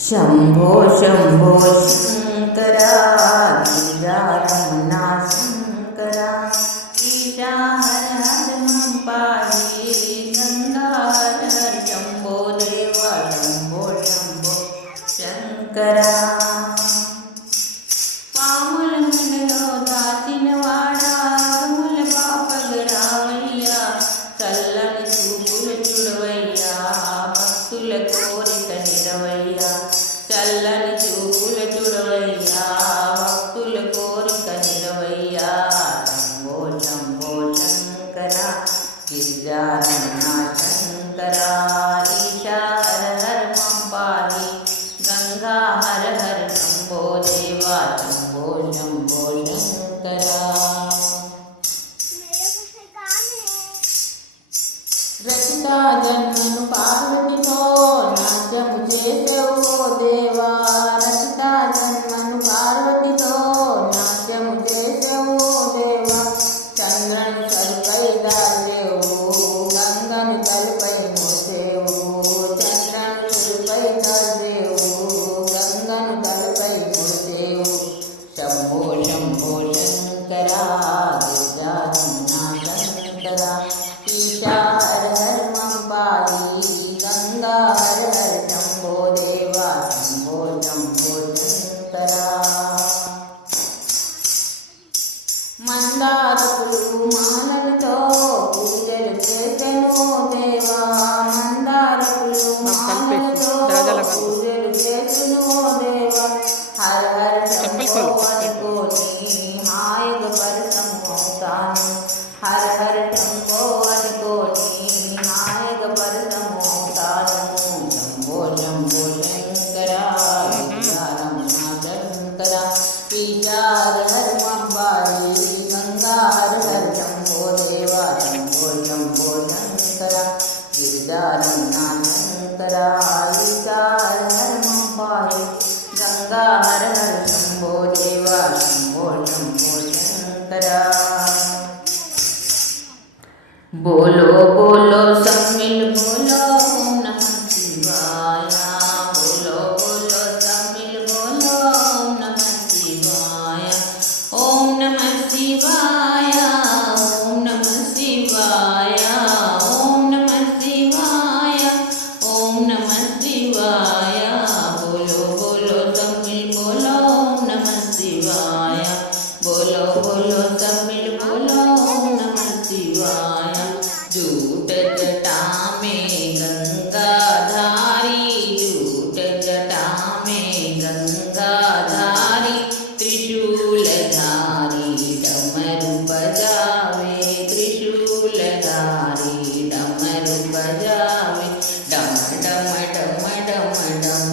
शंभो शंभो शंकरा गिरिजारमणा शंकरा ईशा हर हर मम पाहि गंगा हर हर शंभो देवा शंभो शंभो शंकरा पामुल मनलो दातिन वाड़ा मुल पापगरावैया चल्लन చూపులు చూడవయ్యా భక్తుల కోరిక నిరవయ్యా చల్లని చూపులు చూడవయ్యా భక్తుల కోరిక నిరవయ్యా శంభో శంభో శంకర గిరిజారమణ శంకర ఈశా హర హర మమ పాहि గంగా హర హర శంభో దేవా శంభో శంభో శంకర రచితా జన్మను పార్వతితో నాట్యము చేసేవో దేవా రచితా జన్మను పార్వతితో నాట్యము చేసేవో దేవా చంద్రను తలుపై దాల్లేవు గంగను తలుపై మోసేవు చంద్రను తలుపై దాల్లేవు గంగను తలుపై మోసేవు శంభో శంభో శంకర గిరిజారమణ శంకర ఈశా హర హర మమ పాहि గంగా హర హర శంభో దేవా శంభో శంభో శంకర మందారపులు మానలతో పూజలు చేసెను దేవా మందారపులు మానలతో పూజలు చేసెను దేవా హర హర శంభో అనుకోని హాయిగా పరసము అవుతాను హర హర శంభో అనుకోని హాయిగా పరసము అవుతాను శంభో శంభో శంకర గిరిజారమణ శంకర ఈశా హర హర మమ పాहि గంగా హర హర శంభో దేవా శంభో శంభో శంకర గిరిజారమణ శంకర ఈశా హర హర మమ పాहि గంగా హర హర శంభో దేవా శంభో శంభో శంకర बोलो बोलो सब मिल बोलो ओम नमः शिवाय बोलो बोलो सब मिल बोलो ओम नमः शिवाय ओम नमः शिवाय ओम नमः शिवाय ओम नमः शिवाय ओम नमः शिवाय बोलो बोलो सब मिल बोलो ओम नमः शिवाय बोलो बोलो सब मिल बोलो ओम नमः शिवाय झूठ जटा में गंगाधारी झूठ जटा में गंगाधारी त्रिशूलधारी डमरू बजावे त्रिशूलधारी डमरू बजावे डम डम डम डम डम